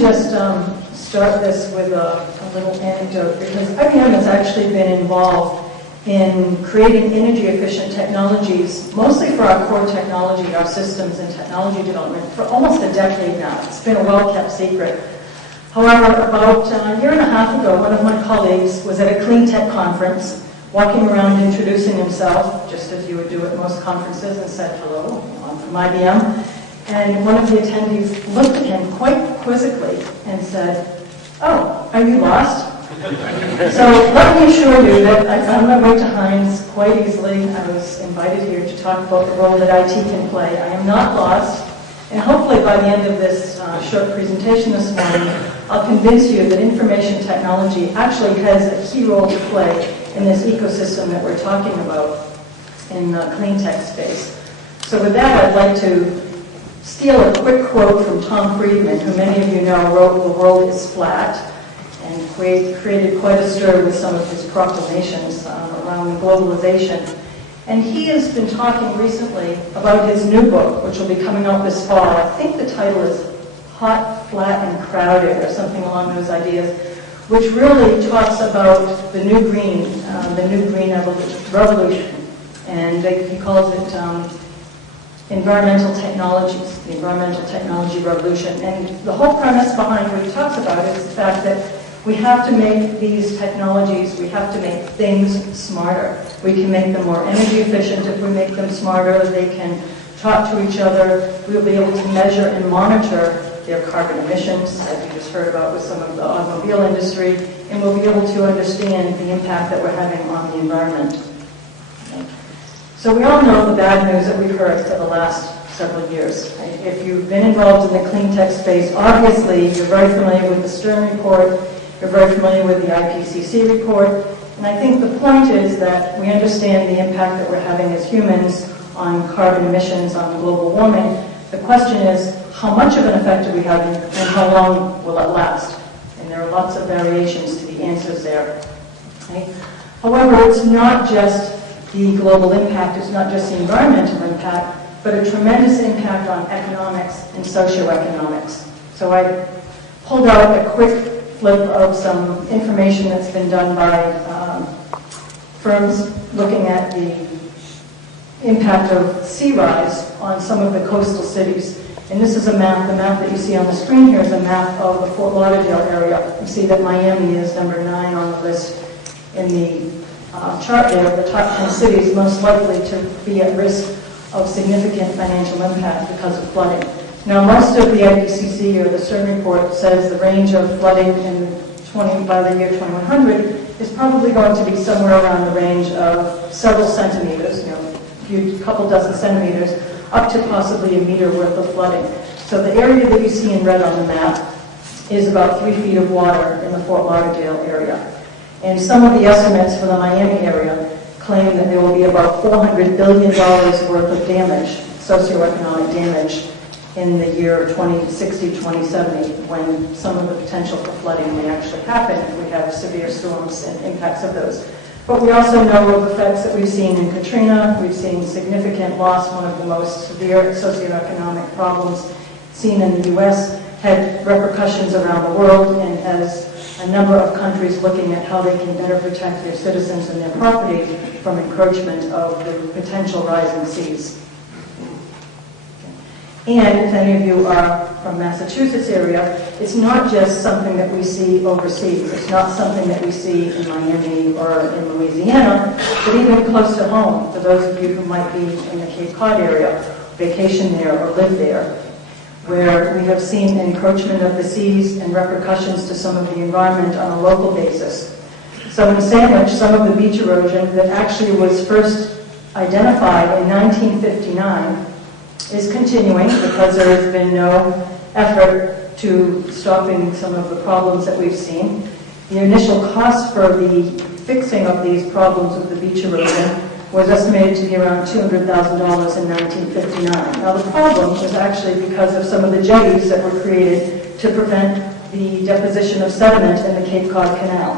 just start this with a little anecdote, because IBM has actually been involved in creating energy-efficient technologies, mostly for our core technology, our systems and technology development, for almost a decade now. It's been a well-kept secret. However, about a year and a half ago, one of my colleagues was at a clean tech conference, walking around introducing himself, just as you would do at most conferences, and said, "Hello, I'm from IBM." And one of the attendees looked at him quite quizzically and said, "Oh, are you lost?" So let me assure you that I found my way to Heinz quite easily. I was invited here to talk about the role that IT can play. I am not lost, and hopefully by the end of this short presentation this morning, I'll convince you that information technology actually has a key role to play in this ecosystem that we're talking about in the clean tech space. So with that, I'd like to steal a quick quote from Tom Friedman, who many of you know wrote "The World is Flat," and created quite a stir with some of his proclamations around globalization. And he has been talking recently about his new book, which will be coming out this fall. I think the title is Hot, Flat, and Crowded, or something along those ideas, which really talks about the new green revolution. And he calls it environmental technologies, the environmental technology revolution. And the whole premise behind what he talks about is the fact that we have to make these technologies, we have to make things smarter. We can make them more energy efficient if we make them smarter. They can talk to each other. We'll be able to measure and monitor their carbon emissions, as you just heard about with some of the automobile industry, and we'll be able to understand the impact that we're having on the environment. So we all know the bad news that we've heard for the last several years. If you've been involved in the clean tech space, obviously you're very familiar with the Stern report, you're very familiar with the IPCC report, and I think the point is that we understand the impact that we're having as humans on carbon emissions, on global warming. The question is, how much of an effect are we having, and how long will it last? And there are lots of variations to the answers there. Okay? However, it's not just the global impact, it's not just the environmental impact, but a tremendous impact on economics and socioeconomics. So I pulled out a quick flip of some information that's been done by firms looking at the impact of sea rise on some of the coastal cities. And this is a map. The map that you see on the screen here is a map of the Fort Lauderdale area. You see that Miami is number 9 on the list in the chart there of the top 10 cities most likely to be at risk of significant financial impact because of flooding. Now, most of the IPCC or the Stern report says the range of flooding by the year 2100 is probably going to be somewhere around the range of several centimeters, a couple dozen centimeters, up to possibly a meter worth of flooding. So the area that you see in red on the map is about 3 feet of water in the Fort Lauderdale area. And some of the estimates for the Miami area claim that there will be about $400 billion worth of damage, socioeconomic damage, in the year 2060, 2070, when some of the potential for flooding may actually happen if we have severe storms and impacts of those. But we also know of effects that we've seen in Katrina. We've seen significant loss. One of the most severe socioeconomic problems seen in the U.S. had repercussions around the world, and has a number of countries looking at how they can better protect their citizens and their property from encroachment of the potential rising seas. And if any of you are from Massachusetts area, it's not just something that we see overseas. It's not something that we see in Miami or in Louisiana, but even close to home, for those of you who might be in the Cape Cod area, vacation there or live there, where we have seen encroachment of the seas and repercussions to some of the environment on a local basis. So in Sandwich, some of the beach erosion that actually was first identified in 1959 is continuing because there has been no effort to stopping some of the problems that we've seen. The initial cost for the fixing of these problems with the beach erosion was estimated to be around $200,000 in 1959. Now the problem was actually because of some of the jetties that were created to prevent the deposition of sediment in the Cape Cod Canal.